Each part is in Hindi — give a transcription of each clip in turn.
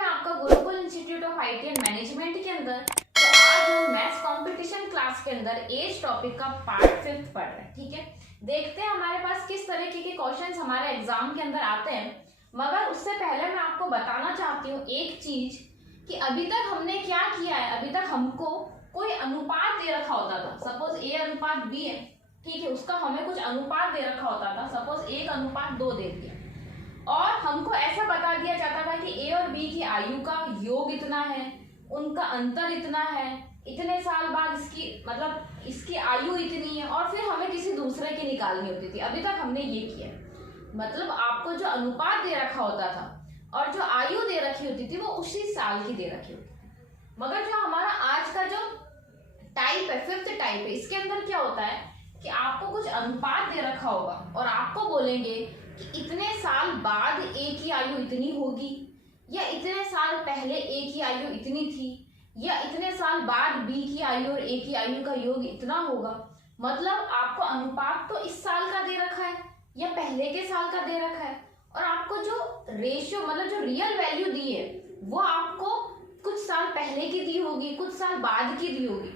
मैं आपका Gurukul institute of IT and management के अंदर। तो आज हम मैथ्स कंपटीशन क्लास के अंदर एज टॉपिक का पार्ट 5 पढ़ रहे हैं। ठीक है, देखते हैं हमारे पास किस तरीके के क्वेश्चंस हमारे एग्जाम के अंदर आते हैं। मगर उससे पहले मैं आपको बताना चाहती हूँ एक चीज कि अभी तक हमने क्या किया है। अभी तक हमको कोई अनुपात दे रखा होता था, सपोज ए अनुपात बी है, ठीक है, उसका हमें कुछ अनुपात दे रखा होता था, सपोज 1 अनुपात 2 दे दिया, और हमको ऐसा बता दिया जाता था कि ए और बी की आयु का योग इतना है, उनका अंतर इतना है, इतने साल बाद इसकी आयु इतनी है, और फिर हमें किसी दूसरे की निकालनी होती थी। अभी तक हमने ये किया, मतलब आपको जो अनुपात दे रखा होता था और जो आयु दे रखी होती थी वो उसी साल की दे रखी होती थी। मगर जो हमारा आज का जो टाइप है, 5th टाइप है, इसके अंदर क्या होता है कि आपको कुछ अनुपात दे रखा होगा और आपको बोलेंगे कि इतने साल बाद ए की आयु इतनी होगी, या इतने साल पहले ए की आयु इतनी थी, या इतने साल बाद बी की आयु और ए की आयु का योग इतना होगा। मतलब आपको अनुपात तो इस साल का दे रखा है या पहले के साल का दे रखा है, और आपको जो रेशियो मतलब जो रियल वैल्यू दी है वो आपको कुछ साल पहले की दी होगी, कुछ साल बाद की दी होगी।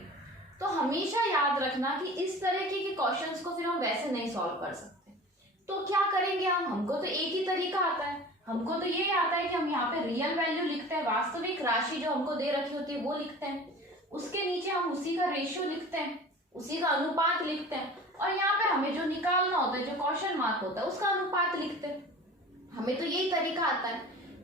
तो हमेशा याद रखना कि इस तरीके के क्वेश्चंस को फिर हम वैसे नहीं सॉल्व कर सकते। तो क्या करेंगे हमको तो एक ही तरीका आता है। हमको तो ये आता है कि हम यहाँ पे रियल वैल्यू लिखते हैं, वास्तविक राशि जो हमको दे रखी होती है वो लिखते हैं, उसके नीचे हम उसी का रेशियो लिखते हैं, उसी का अनुपात लिखते हैं, और यहाँ पे हमें जो निकालना होता है, जो क्वेश्चन मार्क होता है, उसका अनुपात लिखते हैं। हमें तो यही तरीका आता है।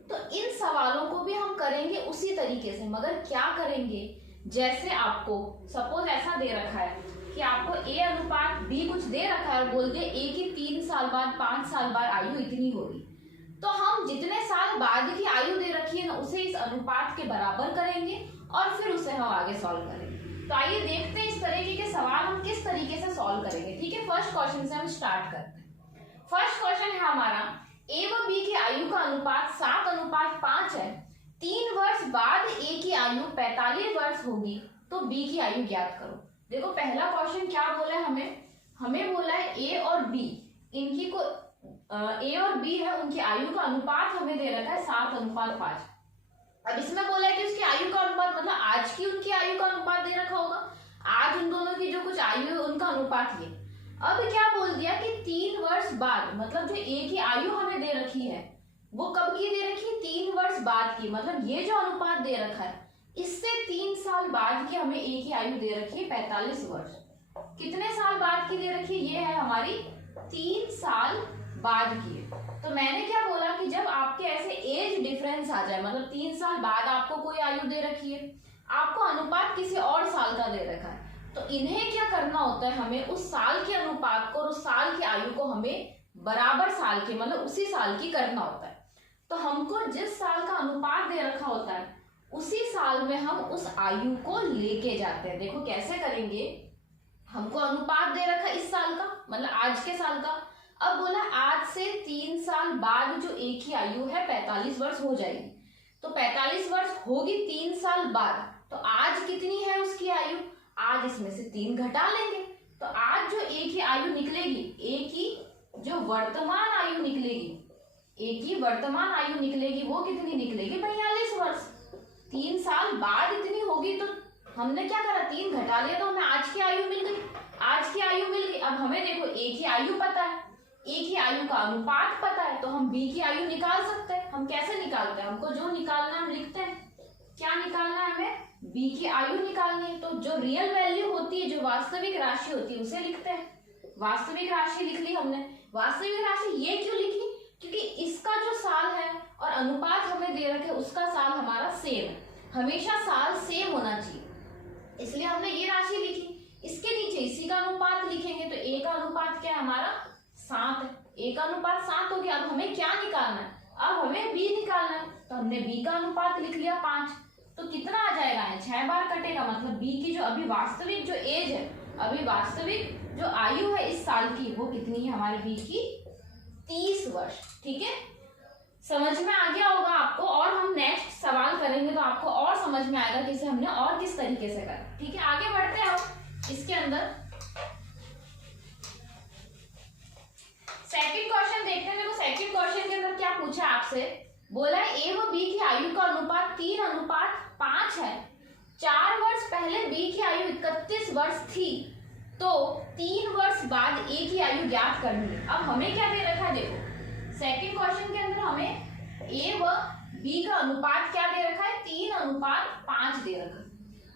तो इन सवालों को भी हम करेंगे उसी तरीके से, मगर क्या करेंगे, जैसे आपको सपोज ऐसा दे रखा है कि आपको ए अनुपात बी कुछ दे रखा है और बोल दिया ए की 3 साल बाद 5 साल बाद आयु इतनी होगी, तो हम जितने साल बाद की आयु दे रखी है ना उसे इस अनुपात के बराबर करेंगे और फिर उसे हम आगे सॉल्व करेंगे। तो आइए देखते हैं इस तरीके के सवाल हम किस तरीके से सॉल्व करेंगे। ठीक है, फर्स्ट क्वेश्चन से हम स्टार्ट करते हैं। फर्स्ट क्वेश्चन है हमारा, ए व बी की आयु का अनुपात 7 अनुपात 5 है, 3 वर्ष बाद ए की आयु 45 वर्ष होगी, तो बी की आयु ज्ञात करो। देखो पहला क्वेश्चन क्या बोला है हमें बोला है ए और बी, इनकी को ए और बी है, उनकी आयु का अनुपात हमें दे रखा है 7 अनुपात 5। अब इसमें बोला है कि उसकी आयु का अनुपात मतलब आज की उनकी आयु का अनुपात दे रखा होगा, आज उन दोनों की जो कुछ आयु है उनका अनुपात ये। अब क्या बोल दिया कि 3 वर्ष बाद, मतलब जो ए की आयु हमें दे रखी है वो कब की दे रखी है, 3 वर्ष बाद की, मतलब ये जो अनुपात दे रखा है इससे 3 साल बाद की हमें ए की आयु दे रखी है 45 वर्ष। कितने साल बाद की दे रखी है, ये है हमारी 3 साल बाद की है। तो मैंने क्या बोला कि जब आपके ऐसे एज डिफरेंस आ जाए, मतलब 3 साल बाद आपको कोई आयु दे रखी है, आपको अनुपात किसी और साल का दे रखा है, तो इन्हें क्या करना होता है, हमें उस साल के अनुपात को और उस साल की आयु को हमें बराबर साल के मतलब उसी साल की करना होता है। तो हमको जिस साल का अनुपात दे रखा होता है उसी साल में हम उस आयु को लेके जाते हैं। देखो कैसे करेंगे, हमको अनुपात दे रखा इस साल का मतलब आज के साल का, अब बोला आज से 3 साल बाद जो एक ही आयु है 45 वर्ष हो जाएगी, तो 45 वर्ष होगी 3 साल बाद, तो आज कितनी है उसकी आयु, आज इसमें से 3 घटा लेंगे, तो आज जो एक ही आयु निकलेगी, एक ही जो वर्तमान आयु निकलेगी, एक ही वर्तमान आयु निकलेगी, वो कितनी निकलेगी 42 वर्ष। 3 साल बाद इतनी होगी, तो हमने क्या करा 3 घटा लिया तो हमें आज की आयु मिल गई, आज की आयु मिल गई। अब हमें देखो एक ही आयु पता है, एक ही आयु का अनुपात पता है, तो हम बी की आयु निकाल सकते हैं। हम कैसे निकालते हैं, हमको जो निकालना है हम लिखते हैं, क्या निकालना है हमें, बी की आयु निकालनी है, तो जो रियल वैल्यू होती है, जो वास्तविक राशि होती है उसे लिखते हैं। वास्तविक राशि लिख ली हमने। वास्तविक राशि ये क्यों लिखी, क्योंकि इसका जो साल है और अनुपात हमें दे रखे उसका साल हमारा सेम है, हमेशा साल सेम होना चाहिए, इसलिए हमने ये राशि लिखी। इसके नीचे इसी का अनुपात लिखेंगे, तो ए का अनुपात क्या है हमारा 7 है, ए का अनुपात 7 हो गया। अब हमें क्या निकालना है, अब हमें बी निकालना है, तो हमने बी का अनुपात लिख लिया 5, तो कितना आ जाएगा, 6 बार कटेगा, मतलब बी की जो अभी वास्तविक जो एज है, अभी वास्तविक जो आयु है इस साल की, वो कितनी है हमारी बी की 30 वर्ष। ठीक है, समझ में आ गया होगा आपको, और हम नेक्स्ट सवाल करेंगे तो आपको और समझ में आएगा कि इसे हमने और किस तरीके से करा। ठीक है, आगे बढ़ते हैं हम इसके अंदर। सेकंड क्वेश्चन देखते हैं। देखो सेकंड क्वेश्चन के अंदर क्या पूछा आपसे, बोला है ए व बी की आयु का अनुपात 3:5 है। 4 वर्ष पहले बी की आयु 31 वर्ष थी, तो 3 वर्ष बाद ए की आयु ज्ञात करनी है। अब हमें क्या दे रखा है, देखो सेकंड क्वेश्चन के अंदर हमें ए व बी का अनुपात क्या दे रखा है, 3:5 दे रखा है।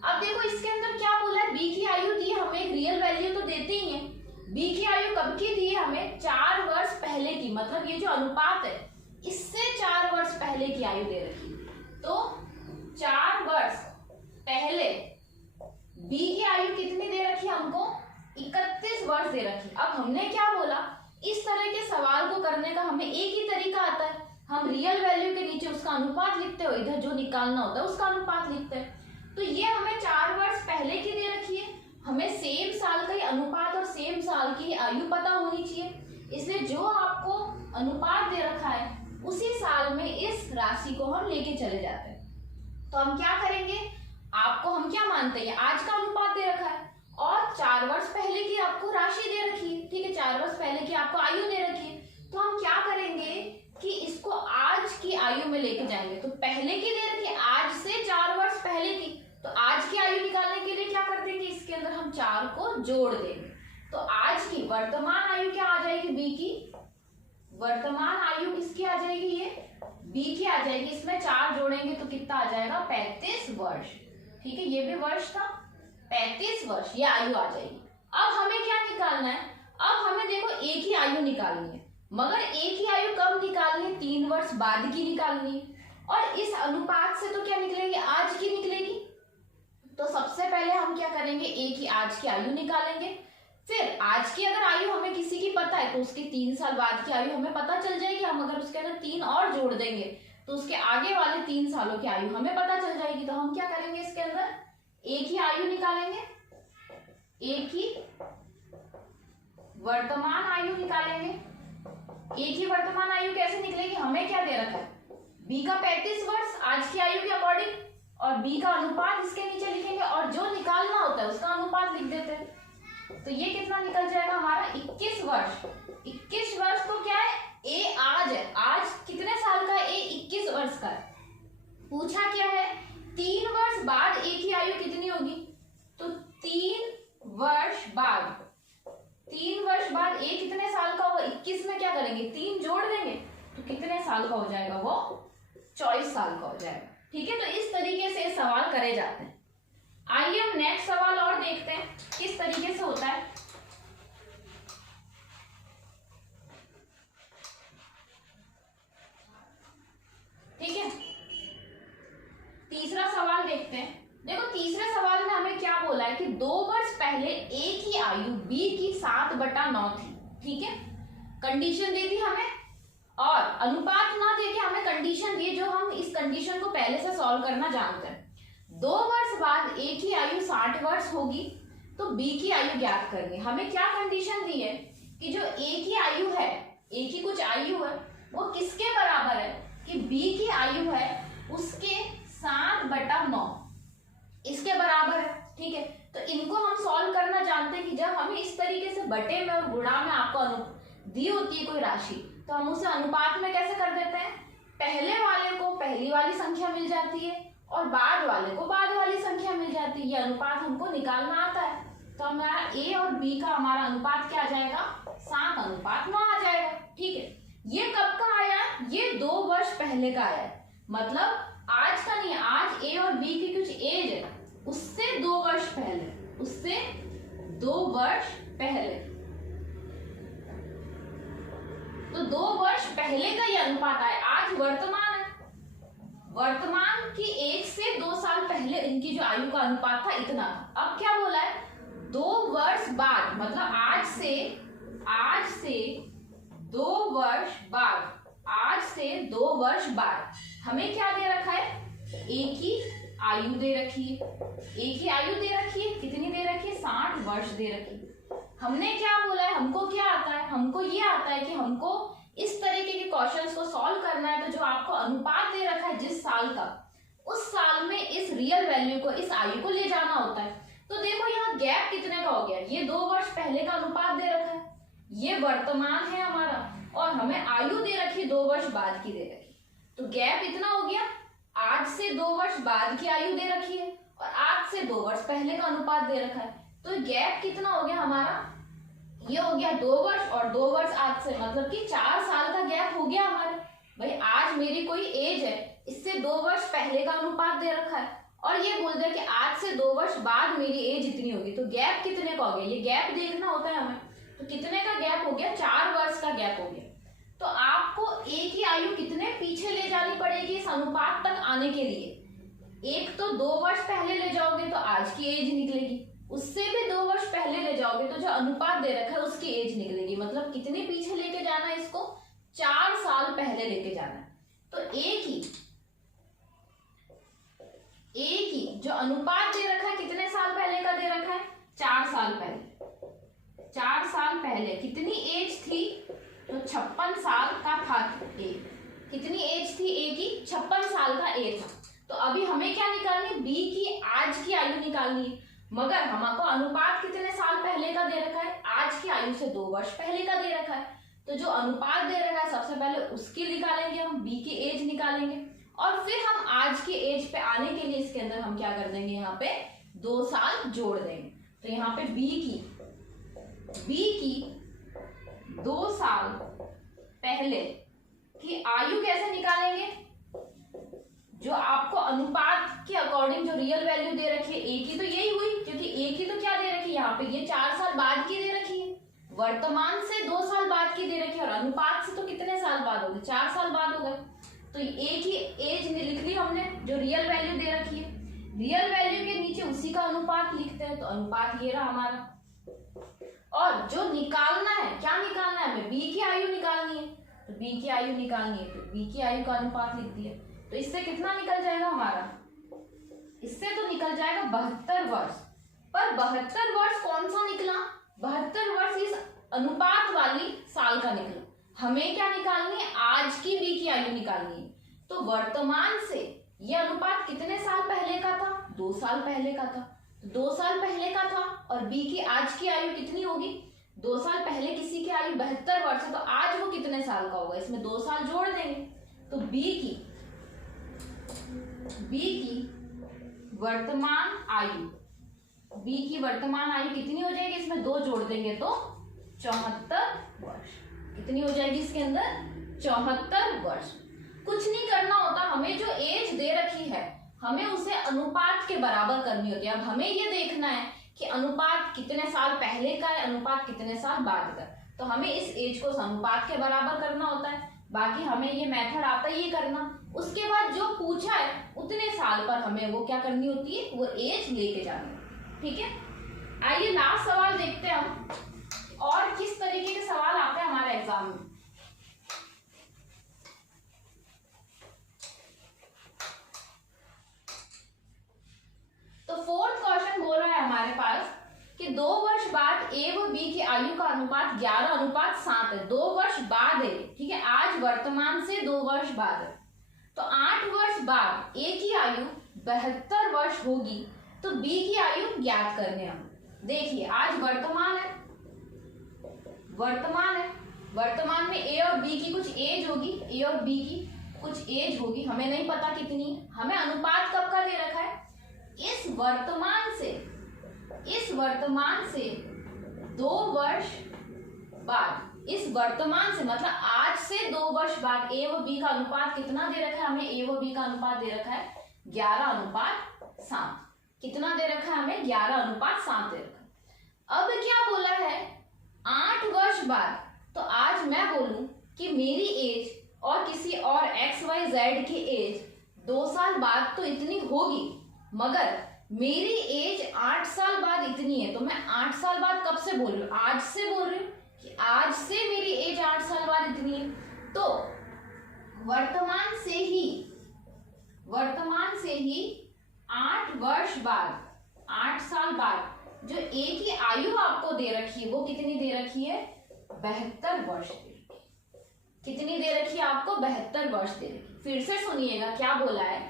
अब देखो इसके अंदर क्या बोला है, बी की आयु दी हमें, एक रियल वैल्यू तो देते ही है। बी की आयु कब की दी है हमें, 4 वर्ष पहले की, मतलब ये जो अनुपात है इससे 4 वर्ष पहले की आयु दे रखी है। तो 4 वर्ष पहले बी की आयु कितनी दे रखी है हमको, 31 वर्ष दे रखी। अब हमने क्या बोला, इस तरह के सवाल को करने का हमें एक ही तरीका आता है, हम रियल वैल्यू के नीचे उसका अनुपात लिखते हो, इधर जो निकालना होता है उसका अनुपात लिखते हैं। तो ये हमें 4 वर्ष पहले की दे रखी है, हमें सेम साल का ही अनुपात और सेम साल की आयु पता होनी चाहिए, इसलिए जो आपको अनुपात दे रखा है उसी साल में इस राशि को हम लेके चले जाते हैं। तो हम क्या करेंगे, आपको हम क्या मानते हैं, आज का अनुपात दे रखा है और 4 वर्ष पहले की आपको राशि दे रखी है, ठीक है, 4 वर्ष पहले की आपको आयु दे रखी है। तो हम क्या करेंगे कि इसको आज की आयु में लेके जाएंगे। तो पहले की दे रखी है, आज से 4 वर्ष पहले की, तो आज की आयु निकालने के लिए क्या कर देंगे, इसके अंदर हम 4 को जोड़ देंगे। तो आज की वर्तमान आयु क्या आ जाएगी, बी की वर्तमान आयु किसकी आ जाएगी, ये बी की आ जाएगी। इसमें 4 जोड़ेंगे तो कितना आ जाएगा, 35 वर्ष, ठीक है, ये भी वर्ष था, 35 वर्ष ये आयु आ जाएगी। अब हमें क्या निकालना है, अब हमें देखो ए की आयु निकालनी है, मगर ए की आयु कब निकालनी है, 3 वर्ष बाद की निकालनी है। और इस अनुपात से तो क्या निकलेगी, आज की निकलेगी। तो सबसे पहले हम क्या करेंगे, ए की आज की आयु निकालेंगे, फिर आज की अगर आयु हमें किसी की पता है तो उसकी 3 साल बाद की आयु हमें पता चल जाएगी। हम अगर उसके अंदर 3 और जोड़ देंगे तो उसके आगे वाले 3 सालों की आयु हमें पता चल जाएगी। तो हम क्या करेंगे, इसके अंदर ए की आयु निकालेंगे, ए की वर्तमान आयु निकालेंगे। ए की वर्तमान आयु कैसे निकलेगी, हमें क्या दे रखा है, बी का 35 वर्ष आज की आयु के अकॉर्डिंग, और बी का अनुपात इसके नीचे लिखेंगे और जो निकालना होता है उसका अनुपात लिख देते हैं। तो ये कितना निकल जाएगा हमारा, 21 वर्ष। 21 वर्ष तो क्या है, ए आज है, आज कितने साल का है, ए 21 वर्ष का है। पूछा क्या है, 3 वर्ष बाद ए की आयु कितनी होगी, तो 3 वर्ष बाद 3 वर्ष बाद ए कितने साल का होगा, 21 में क्या करेंगे, 3 जोड़ देंगे तो कितने साल का हो जाएगा, वो 24 साल का हो जाएगा, ठीक है। तो इस तरीके से सवाल करे जाते हैं। आइए हम नेक्स्ट सवाल और देखते हैं किस तरीके से होता है। ठीक है, तीसरा सवाल देखते हैं। देखो तीसरे सवाल में हमें क्या बोला है कि 2 वर्ष पहले ए की आयु बी की 7/9 थी, ठीक है, कंडीशन दी थी हमें, और अनुपात ना देके हमें कंडीशन दी जो हम इस कंडीशन को पहले से सॉल्व करना जानते हैं। 2 वर्ष बाद ए की आयु 60 वर्ष होगी, तो बी की आयु ज्ञात करनी। हमें क्या कंडीशन दी है कि जो ए की आयु है, ए की कुछ आयु है, वो किसके बराबर है कि बी की आयु है उसके 7/9 इसके बराबर है, ठीक है। तो इनको हम सॉल्व करना जानते हैं कि जब हमें इस तरीके से बटे में और गुणा में आपको दी होती है कोई राशि, तो हम उसे अनुपात में कैसे कर देते हैं, पहले वाले को पहली वाली संख्या मिल जाती है और बाद वाले को बाद वाली संख्या मिल जाती है। ये अनुपात हमको निकालना आता है, तो हमारा ए और बी का हमारा अनुपात क्या आ जाएगा, 7:9 आ जाएगा, ठीक है। ये कब का आया, ये 2 वर्ष पहले का आया है, मतलब आज का नहीं, आज ए और बी की कुछ एज है उससे 2 वर्ष पहले, उससे 2 वर्ष पहले, तो 2 वर्ष पहले का ये अनुपात आया। आज वर्तमान है, वर्तमान की एज से 2 साल पहले इनकी जो आयु का अनुपात था इतना था। अब क्या बोला है, 2 वर्ष बाद, मतलब आज से 2 वर्ष बाद, आज से 2 वर्ष बाद हमें क्या दे रखा है, ए की आयु दे रखी है, ए की आयु दे रखी है, कितनी दे रखी है, 60 वर्ष दे रखी है। हमने क्या बोला है, हमको क्या आता है, हमको ये आता है कि हमको इस तरीके के क्वेश्चंस को सॉल्व करना है। तो जो आपको अनुपात दे रखा है जिस साल का, उस साल में इस रियल वैल्यू को, इस आयु को ले जाना होता है। तो देखो यहाँ गैप कितने का हो गया, ये 2 वर्ष पहले का अनुपात दे रखा है, ये वर्तमान है हमारा, और हमें आयु दे रखी 2 वर्ष बाद की दे रखी, तो गैप इतना हो गया। आज से 2 वर्ष वर्ष बाद की आयु दे रखी है और आज से 2 वर्ष पहले का अनुपात दे रखा है। तो गैप कितना हो गया हमारा, ये हो गया 2 वर्ष और 2 वर्ष आज से, मतलब कि 4 साल का गैप हो गया हमारे। भाई आज मेरी कोई एज है, इससे 2 वर्ष पहले का अनुपात दे रखा है और ये बोल दिया कि आज से 2 वर्ष बाद मेरी एज इतनी होगी। तो गैप कितने का हो गया, ये गैप देखना होता है हमें। तो कितने का गैप हो गया, 4 वर्ष का गैप हो गया। तो आपको एक ही आयु कितने पीछे ले जानी पड़ेगी इस अनुपात तक आने के लिए। एक तो 2 वर्ष पहले ले जाओगे तो आज की एज निकलेगी, उससे भी 2 वर्ष पहले ले जाओगे तो जो अनुपात दे रखा है उसकी एज निकलेगी। मतलब कितने पीछे लेके जाना है इसको, 4 साल पहले लेके जाना है। तो एक ही जो अनुपात दे रखा है कितने साल पहले का दे रखा है, 4 साल पहले। 4 साल पहले कितनी एज थी, तो 56 साल का था ए। कितनी एज थी ए की, 56 साल का ए था। तो अभी हमें क्या निकालनी है, बी की आज की आयु निकालनी है। मगर हमको अनुपात कितने साल पहले का दे रखा है, आज की आयु से 2 वर्ष पहले का दे रखा है। तो जो अनुपात दे रखा है सबसे पहले उसकी निकालेंगे हम, बी की एज निकालेंगे और फिर हम आज की एज पे आने के लिए इसके अंदर हम क्या कर देंगे, यहाँ पे 2 साल जोड़ देंगे। तो यहाँ पे बी की 2 साल पहले की आयु कैसे निकालेंगे, जो आपको अनुपात के अकॉर्डिंग जो रियल वैल्यू दे रखी है ए की, तो यही हुई, क्योंकि ए की तो क्या दे रखी है यहाँ पे, ये 4 साल बाद की दे रखी है, वर्तमान से 2 साल बाद की दे रखी है और अनुपात से तो कितने साल बाद हो गए, 4 साल बाद हो गए। तो ए की एज लिख ली हमने, जो रियल वैल्यू दे रखी है। रियल वैल्यू के नीचे उसी का अनुपात लिखते हैं, तो अनुपात ये रहा हमारा। और जो निकालना है, क्या निकालना है हमें, बी की आयु निकालनी है। तो बी की आयु निकालनी है, तो बी की आयु का अनुपात लिख दिया। तो इससे कितना निकल जाएगा हमारा, इससे तो निकल जाएगा 72 वर्ष। पर 72 वर्ष कौन सा निकला, 72 वर्ष इस अनुपात वाली साल का निकला। हमें क्या निकालनी है, आज की बी की आयु निकालनी है। तो वर्तमान से यह अनुपात कितने साल पहले का था, 2 साल पहले का था। 2 साल पहले का था और बी की आज की आयु कितनी होगी, 2 साल पहले किसी की आयु 72 वर्ष है, तो आज वो कितने साल का होगा, इसमें 2 साल जोड़ देंगे। तो बी की वर्तमान आयु, बी की वर्तमान आयु कितनी हो जाएगी, इसमें 2 जोड़ देंगे तो 74 वर्ष। कितनी हो जाएगी इसके अंदर, 74 वर्ष। कुछ नहीं करना होता, हमें जो एज दे रखी है हमें उसे अनुपात के बराबर करनी होती है। अब हमें ये देखना है कि अनुपात कितने साल पहले का है, अनुपात कितने साल बाद का, तो हमें इस एज को अनुपात के बराबर करना होता है। बाकी हमें ये मेथड आता है ये करना। उसके बाद जो पूछा है उतने साल पर हमें वो क्या करनी होती है, वो एज लेके जानी है। ठीक है, आइए लास्ट सवाल देखते हैं हम, और किस तरीके के सवाल आते हैं हमारे एग्जाम में। तो 4th क्वेश्चन बोल रहा है हमारे पास कि 2 वर्ष बाद ए व बी की आयु का अनुपात 11:7 है। 2 वर्ष बाद है, ठीक है, आज वर्तमान से 2 वर्ष बाद है। तो 8 वर्ष बाद ए की आयु 72 वर्ष होगी, तो बी की आयु ज्ञात करने हम। देखिए आज वर्तमान है, वर्तमान में ए और बी की कुछ एज होगी, ए और बी की कुछ एज होगी, हमें नहीं पता कितनी है। हमें अनुपात कब का दे रखा है, इस वर्तमान से 2 वर्ष बाद, इस वर्तमान से मतलब आज से 2 वर्ष बाद ए व बी का अनुपात कितना दे रखा है हमें, ए व बी का अनुपात दे रखा है 11:7। कितना दे रखा है हमें, 11:7 दे रखा है। अब क्या बोला है, 8 वर्ष बाद, तो आज मैं बोलूं कि मेरी एज और किसी और XYZ की एज 2 साल बाद तो इतनी होगी, मगर मेरी एज 8 साल बाद इतनी है, तो मैं 8 साल बाद कब से बोल रही हूँ, आज से बोल रही हूँ कि आज से मेरी एज 8 साल बाद इतनी है। तो वर्तमान से ही 8 वर्ष बाद, 8 साल बाद जो ए की आयु आपको दे रखी है वो कितनी दे रखी है, 72 वर्ष दे रखी है। कितनी दे रखी है आपको, 72 वर्ष दे रखी। फिर से सुनिएगा क्या बोला है,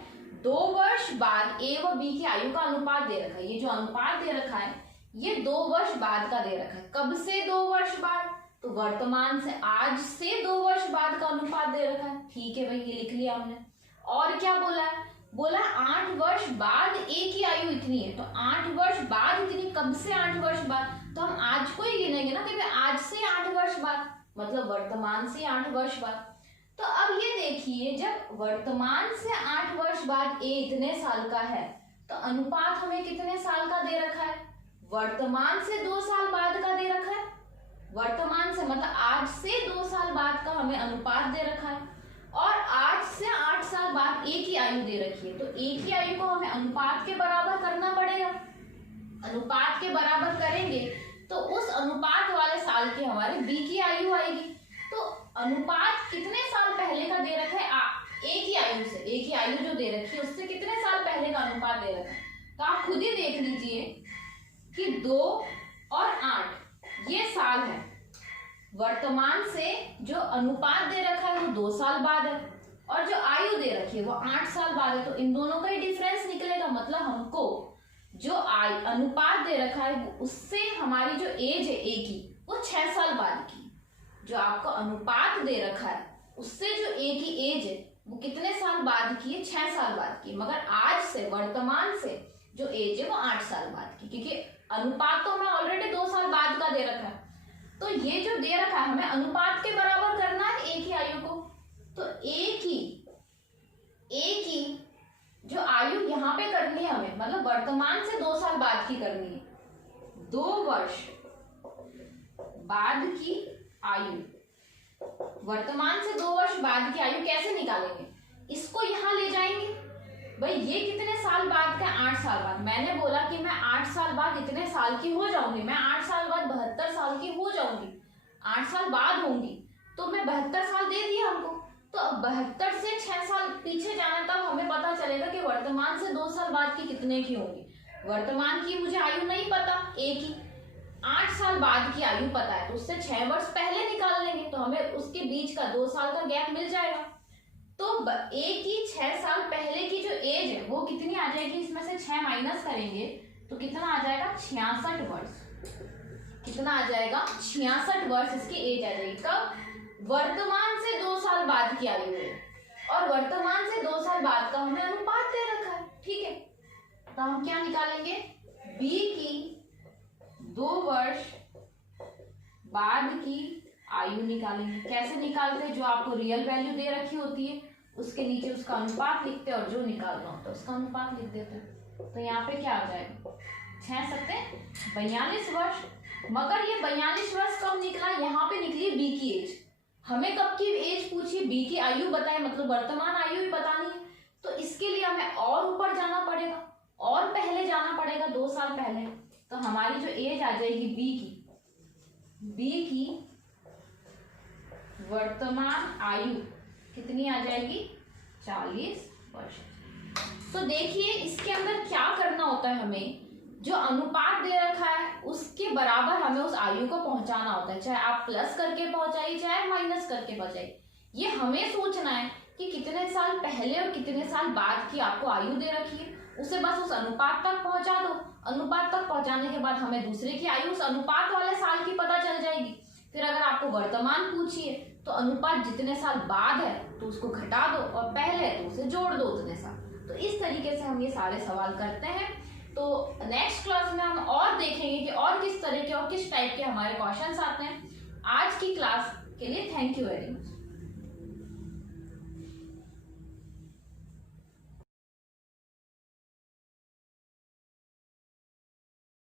2 वर्ष बाद ए व बी की आयु का अनुपात दे रखा है। ये जो अनुपात दे रखा है ये 2 वर्ष बाद का दे रखा है। कब से 2 वर्ष बाद, तो वर्तमान से, आज से 2 वर्ष बाद का अनुपात दे रखा है। ठीक है भाई, ये लिख लिया हमने। और क्या बोला है, बोला 8 वर्ष बाद ए की आयु इतनी है, तो 8 वर्ष बाद इतनी, कब से 8 वर्ष बाद, तो हम आज को ही गिनेंगे ना कि आज से 8 वर्ष बाद, मतलब वर्तमान से 8 वर्ष बाद। तो अब ये देखिए, जब वर्तमान से 8 वर्ष बाद ए इतने साल का है, तो अनुपात हमें कितने साल का दे रखा है, वर्तमान से 2 साल बाद का दे रखा है। वर्तमान से मतलब आज से 2 साल बाद का हमें अनुपात दे रखा है, और आज से 8 साल बाद ए की आयु दे रखी है। तो ए की आयु को हमें अनुपात के बराबर करना पड़ेगा। अनुपात के बराबर करेंगे तो उस अनुपात वाले साल की हमारे बी की आयु आएगी। तो अनुपात कितने साल पहले का दे रखा है ए की आयु से, ए की आयु जो दे रखी है उससे कितने साल पहले का अनुपात दे रखा है। तो आप खुद ही देख लीजिए कि 2 और 8 ये साल है, वर्तमान से जो अनुपात दे रखा है वो 2 साल बाद है, और जो आयु दे रखी है वो 8 साल बाद है। तो इन दोनों का ही डिफरेंस निकलेगा, मतलब हमको जो अनुपात दे रखा है उससे हमारी जो एज है ए की वो 6 साल बाद की, जो आपको अनुपात दे रखा है उससे जो ए की एज है वो कितने साल बाद की है, 6 साल बाद की। मगर आज से वर्तमान से जो एज है वो 8 साल बाद की, क्योंकि अनुपात तो हमें ऑलरेडी 2 साल बाद का दे रखा है। तो ये जो दे रखा है हमें अनुपात के बराबर करना है ए की आयु को। तो ए की जो आयु यहाँ पे करनी है हमें, मतलब वर्तमान से 2 साल बाद की करनी है। 2 वर्ष बाद की आयु, वर्तमान से 2 वर्ष बाद की आयु कैसे निकालेंगे, इसको यहाँ ले जाएंगे। भाई ये कितने साल बाद का, 8 साल बाद। मैंने बोला कि मैं 8 साल बाद इतने साल की हो जाऊंगी, मैं 8 साल बाद 72 साल की हो जाऊंगी, 8 साल बाद होंगी, तो मैं 72 साल दे दिया हमको। तो अब 72 से 6 साल पीछे जाना, तब हमें पता चलेगा कि वर्तमान से 2 साल बाद की कितने की होंगी। वर्तमान की मुझे आयु नहीं पता ए की, 8 साल बाद की आयु पता है, तो उससे 6 वर्ष पहले निकाल लेंगे, तो हमें उसके बीच का 2 साल का गैप मिल जाएगा। तो ए की 6 साल पहले की जो एज है वो कितनी आ जाएगी, इसमें से 6 माइनस करेंगे तो कितना आ जाएगा, 66 वर्ष। कितना आ जाएगा, 66 वर्ष इसकी एज आ जाएगी। कब, वर्तमान से 2 साल बाद की आयु है, और वर्तमान से 2 साल बाद का हमें अनुपात दे रखा है। ठीक है, तो हम क्या निकालेंगे, बी की 2 वर्ष बाद की आयु निकालेंगे। कैसे निकालते हैं, जो आपको रियल वैल्यू दे रखी होती है उसके नीचे उसका अनुपात लिखते हैं, और जो निकालना होता है उसका अनुपात लिख देते हैं। तो यहाँ पे क्या आ जाएगा, 6 सकते 42 वर्ष। मगर ये 42 वर्ष कब निकला, यहाँ पे निकली बी की एज। हमें कब की एज पूछी, बी की आयु बताए, मतलब वर्तमान आयु ही बतानी है। तो इसके लिए हमें और ऊपर जाना पड़ेगा, और पहले जाना पड़ेगा, 2 साल पहले। तो हमारी जो एज आ जाएगी बी की वर्तमान आयु कितनी आ जाएगी, 40 वर्ष। तो देखिए इसके अंदर क्या करना होता है, हमें जो अनुपात दे रखा है उसके बराबर हमें उस आयु को पहुंचाना होता है, चाहे आप प्लस करके पहुंचाइए चाहे माइनस करके पहुंचाइए। ये हमें सोचना है कि कितने साल पहले और कितने साल बाद की आपको आयु दे रखी है, उसे बस उस अनुपात तक पहुंचा दो। अनुपात तक पहुंचाने के बाद हमें दूसरे की आयु उस अनुपात वाले साल की पता चल जाएगी। फिर अगर आपको वर्तमान पूछिए तो अनुपात जितने साल बाद है तो उसको घटा दो, और पहले है तो उसे जोड़ दो उतने साल। तो इस तरीके से हम ये सारे सवाल करते हैं। तो नेक्स्ट क्लास में हम और देखेंगे कि और किस तरह के और किस टाइप के हमारे क्वेश्चंस आते हैं। आज की क्लास के लिए थैंक यू वेरी मच।